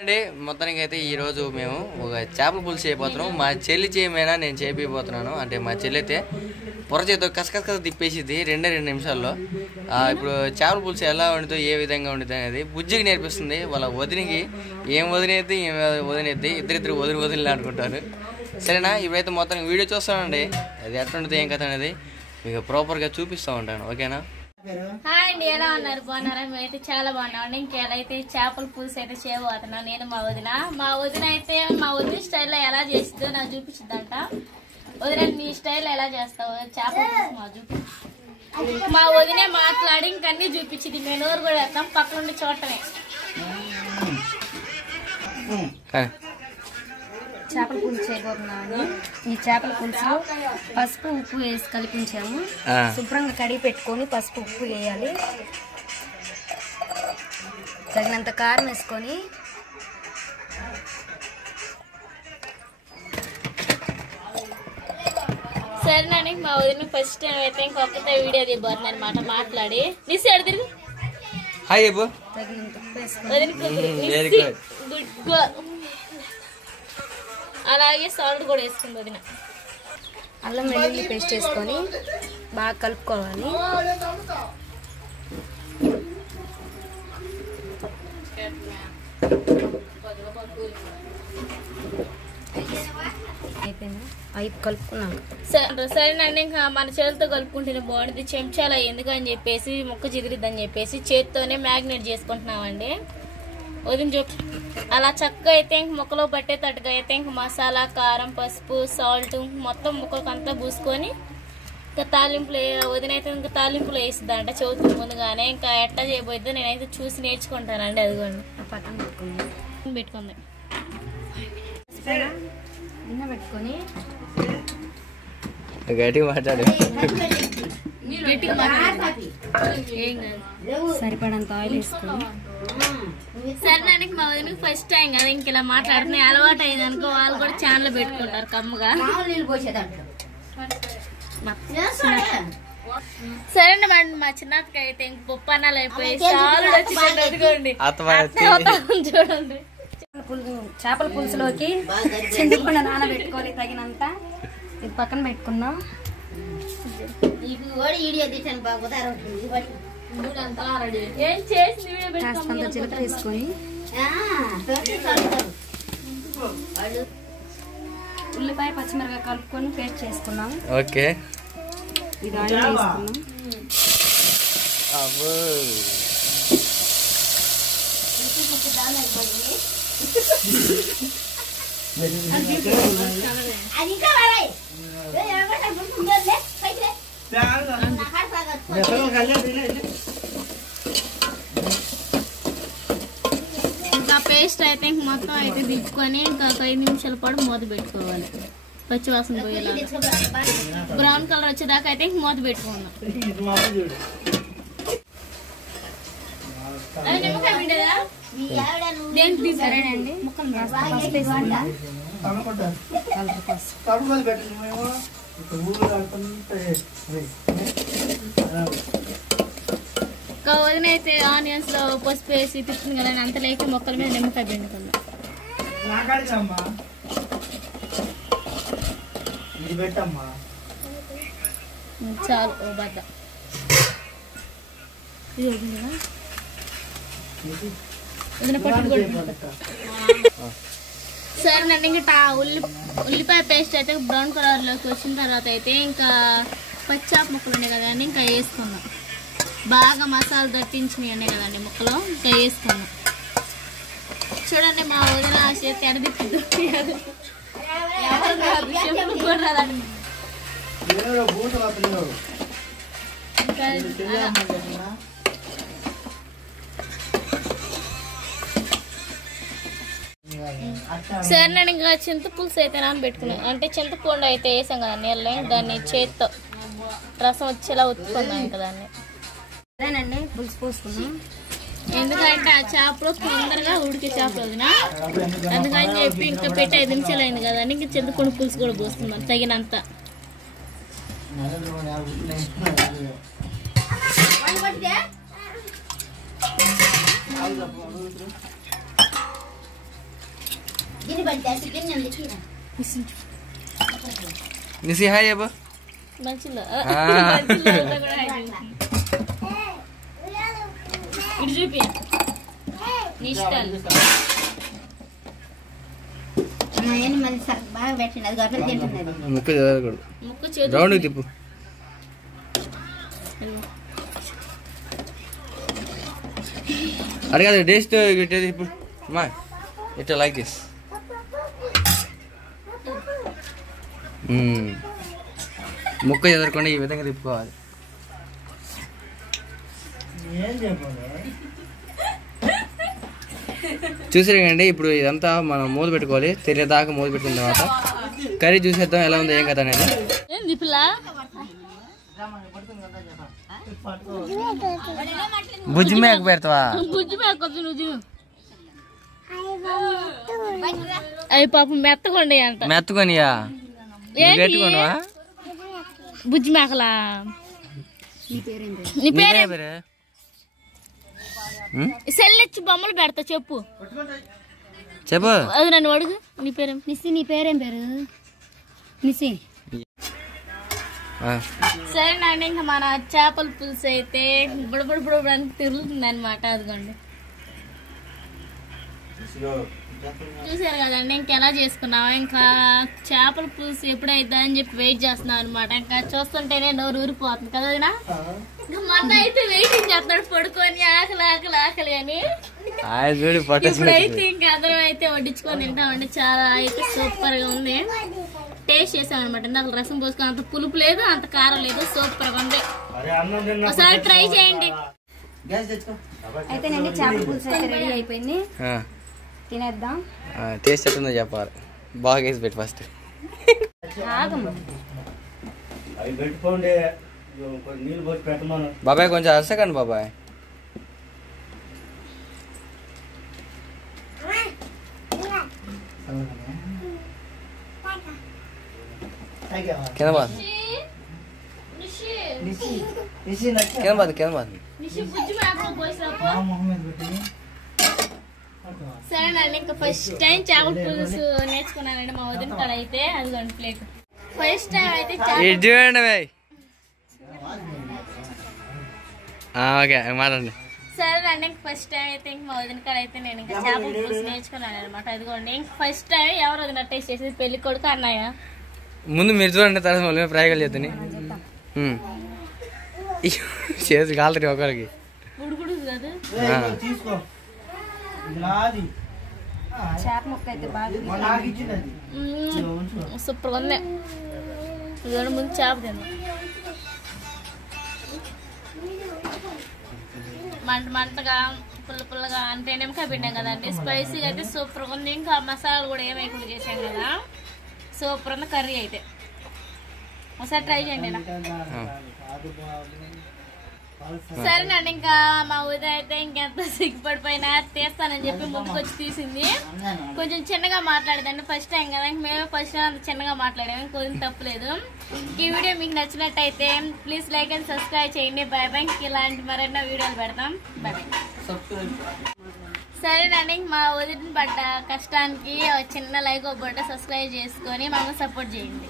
అండి మొత్తానికి అయితే ఈరోజు మేము ఒక చేపల పులుసు చేయబోతున్నాం. మా చెల్లి చేయమైనా నేను చేపిపోతున్నాను. అంటే మా చెల్లి అయితే పొర చేతో కసకస తిప్పేసిద్ది 2 నిమిషాల్లో. ఇప్పుడు చేపల పులుసు ఎలా వండుతో ఏ విధంగా వండుతుంది అనేది బుజ్జికి నేర్పిస్తుంది. వాళ్ళ వదినికి ఏం వదినేది ఏం వదినేది ఇద్దరిద్దరు వదిలి ఆడుకుంటారు. సరేనా? ఇప్పుడైతే మొత్తం వీడియో చూస్తానండి. అది ఎట్లా ఉంటుంది ఏం కథ అనేది మీకు ప్రాపర్గా చూపిస్తూ ఉంటాను. ఓకేనా? హాయ్ అండి, ఎలా ఉన్నారు? బాగున్నారా? మేమైతే చాలా బాగున్నాం. ఇంకెలా అయితే చేపల పులుసు అయితే చేయబోతున్నాం. నేను మా వదిన అయితే మా వదిన స్టైల్లో ఎలా చేస్తుందో నాకు చూపించిందంట. వదిన నీ స్టైల్లో ఎలా చేస్తావు చేపల పులుసు మా చూపి. మా వదినే మాట్లాడి ఇంకన్నీ చూపించింది. మేము నోరు కూడా వేస్తాం, పక్క నుండి చూడటమే. చేపల పులుసు చేయబోతున్నామండి. ఈ చేపల పులుసు పసుపు ఉప్పు వేసి కలిపించాము. శుభ్రంగా కడిగి పెట్టుకొని పసుపు ఉప్పు వేయాలి. తగినంత కారం వేసుకొని సరేనండి. మా వదిన ఫస్ట్ టైం అయితే ఇంకొకటే వీడియో తీయబోతుంది అనమాట. మాట్లాడి నిస్సెడు తగినంత గుడ్ అలాగే సాల్ట్ కూడా వేసుకుంది వదిన. అల్లం వెల్లుల్లి పేస్ట్ వేసుకొని బాగా కలుపుకోవాలి. కలుపుకున్నాం. సరేనండి, ఇంకా మన చేతితో కలుపుకుంటేనే బాగుంటుంది. చెంచాల ఎందుకని చెప్పేసి ముక్క చిదిరిద్దని చెప్పేసి చేతితోనే మ్యాగ్నేట్ చేసుకుంటున్నామండి. వదిన చూపు అలా చక్కగా అయితే ఇంక ముక్కలో పట్టేటట్టుగా అయితే ఇంక మసాలా, కారం, పసుపు, సాల్ట్ మొత్తం ముక్కకు అంతా పూసుకొని ఇంకా తాలింపులు వదిన అయితే ఇంకా తాలింపులు వేస్తుందంట చదువుతుంది ముందుగానే. ఇంకా ఎట్లా చేయబోద్దో నేనైతే చూసి నేర్చుకుంటానండి. అదిగోండి పక్కన పెట్టుకుంది పెట్టుకొని సరిపడంత ఆయిల్ వేసుకొని. సరే, మా వదిన ఫస్ట్ టైం కదా ఇంక ఇలా మాట్లాడుతున్నాయి. అలవాటు అయింది అనుకో వాళ్ళు కూడా ఛానల్ పెట్టుకుంటారు కమ్మగా. సరేనండి, మా చిన్నక్కకి అయితే ఇంక పప్పు అన్నాలు అయిపోయి చాలా వచ్చింది. చూడండి, చేపల పులుసులోకి చింతపండు నానబెట్టుకొని తగినంత ఇది పక్కన పెట్టుకున్నాం. జీలకర్ర వేసుకొని ఉల్లిపాయ పచ్చిమిరపకాయ కలుపుకొని పేస్ట్ చేసుకున్నాం. ఓకే, ఇది ఆయిల్ వేసుకున్నాం. ఇంకా పేస్ట్ అయితే ఇంక మొత్తం అయితే దిప్పుకొని ఇంకా 5 నిమిషాల పాటు మూత పెట్టుకోవాలి. పచ్చివాసన పోయేలా బ్రౌన్ కలర్ వచ్చేదాకా అయితే ఇంక మూత పెట్టుకున్నాం. సరేనండి, వదినైతే ఆనియన్స్ లో పసుపు వేసి తిప్పుతుంది కదా అంత లేక మొక్కల మీద నిమ్మకాయ పిండుకుందాం. చాలు ఓ బద్ద సరేనండి. ఇంకా ఉల్లిపాయ పేస్ట్ అయితే బ్రౌన్ కలర్ లోకి వచ్చిన తర్వాత అయితే ఇంకా పచ్చాప ముక్కలు ఉన్నాయి కదండి ఇంకా వేసుకున్నాం. బాగా మసాలా దట్టించినవి ఉన్నాయి కదండి ముక్కలు ఇంకా వేసుకున్నాం. చూడండి, మా వదిన చేతి ఎడదిప్పిద్దు సరేనండి. ఇంకా చింతపులుసు అయితే నానబెట్టుకున్నాం. అంటే చింతపండు అయితే వేసాం కదా నీళ్ళని, దాన్ని చేతితో రసం వచ్చేలా ఉత్తుకుందాం ఇంకా దాన్ని. సరేనండి, పులుసు పోసుకున్నాం. ఎందుకంటే ఆ చేపలు తొందరగా ఉడికే చేపలు వదినా, అందుకని చెప్పి ఇంకా పెట్టి 5 నిమిషాలు అయింది కదా అని ఇంకా చింతపండు పులుసు కూడా పోస్తున్నాం తగినంత. నిసి హాయ్ చెప్పు. మంచిలో ఇటు చూపి నీ ఇష్టాలు. ముక్కు చదవకూడదు. ముక్కు చేతి రౌండ్ తిప్పు. అడగదు డేస్ట్ ఇప్పుడు మా ఇట్ లైక్ దిస్. ముక్క ఎదుర్కొని ఈ విధంగా తిప్పుకోవాలి. చూసారండి, ఇప్పుడు ఇదంతా మనం మూత పెట్టుకోవాలి. తెలియదాకా మూత పెట్టిన తర్వాత కర్రీ చూసేద్దాం ఎలా ఉందో ఏం కదా అనేది. బుజ్జి మేక పెడతావా? అవి పాపం మెత్తకొండే అంట. మెత్తకొనియా? గట్టికొనవా? బుజ్జి మేకలా? నీ పేరే సెల్లిచ్చి బొమ్మలు పెడతా చెప్పు. చెప్పు. అది నన్ను అడుగు. నీ పేరేం? నిసి. నీ పేరేం పేరు? నిసి. సరేనండి, ఇంకా మన చేపల పులుసు అయితే బుడబుడు అని తిరుగుతుంది అనమాట. అదిగోండి చూసారు కదండి, ఇంకెలా చేసుకున్నాము. ఇంకా చేపల పులుసు ఎప్పుడైతే అని చెప్పి వెయిట్ చేస్తున్నాం అనమాట. ఇంకా చూస్తుంటేనే నోరు ఊరిపోతుంది కదా. ఇంకా మన అయితే వెయిటింగ్ చేస్తున్నాడు పడుకొని, ఆకలి ఆకలి ఆకలి అని. ఇప్పుడైతే ఇంకా అందరం అయితే వడ్డించుకొని తింటామండి. చాలా అయితే సూపర్ గా ఉంది. టేస్ట్ చేసాం అనమాట. నాకు రసం పోసుకొని అంత పులుపు లేదు, అంత కారం లేదు, సూపర్ గా ఉంది. ఒకసారి ట్రై చేయండి. అయితే నేను చేపల పులుసు అయితే రెడీ అయిపోయింది, తినేద్దాం. టేస్ట్ ఎట్టుందో చెప్పాలి. బాగా వేసి పెట్టి ఫస్ట్. బాబాయ్ కొంచెం అరసకండి బాబాయ్. కింద బాదు కింద బాదు కింద బాదు. సరేనండి, ఇంకా ఫస్ట్ టైం చేపల పులుసు నేర్చుకున్నానండి మా వదిన కాడ అయితే. అదిగోండి ప్లేట్. ఫస్ట్ టైం అయితే చూడండి బాయ్. ఓకే మాట్లాడండి. సరేనండి, ఇంక ఫస్ట్ టైం అయితే ఇంక మా వదిన కాడ అయితే నేను ఇంకా చేపల పులుసు నేర్చుకున్నాను అనమాట. అదిగోండి ఇంక ఫస్ట్ టైం ఎవరు వదిన టేస్ట్ చేసేది? పెళ్లి కొడుకు అన్నయ్య. ముందు మీరు చూడండి, తర్వాత మళ్ళీ ప్రయోగాలు చేద్దాని. చేసి కాలుతుంది ఒకరికి. ఉడుకుడు కాదు చేప ముక్క అయితే బాగా సూపర్ గా ఉంది. ఇదిగోండి ముందు చేప తిందాం. మంటగా పుల్లగా అంటే నిమ్మకాయ పిండాం కదండి. స్పైసీగా అయితే సూపర్గా ఉంది. ఇంకా మసాలాలు కూడా ఏమైకుండా చేసాం కదా, సూపర్ ఉంది కర్రీ అయితే. ఒకసారి ట్రై చేయండి. సరేనండి, ఇంకా మా ఊరి అయితే ఇంకెంత సిగ్గుపడిపోయినా తీస్తానని చెప్పి ముందుకు వచ్చి తీసింది. కొంచెం చిన్నగా మాట్లాడదండి, ఫస్ట్ టైం కదా. మేమే ఫస్ట్ టైం అంత చిన్నగా మాట్లాడాము, ఇంకొంచెం తప్పలేదు. ఈ వీడియో మీకు నచ్చినట్టయితే ప్లీజ్ లైక్ అండ్ సబ్స్క్రైబ్ చేయండి. Bye bye. ఇలాంటి మరెన్నో వీడియోలు పెడతాం. Bye bye. సరేనండి, మా వదిలిన పడ్డ కష్టానికి చిన్న లైక్ బట్ట సబ్స్క్రైబ్ చేసుకొని మమ్మల్ని సపోర్ట్ చేయండి.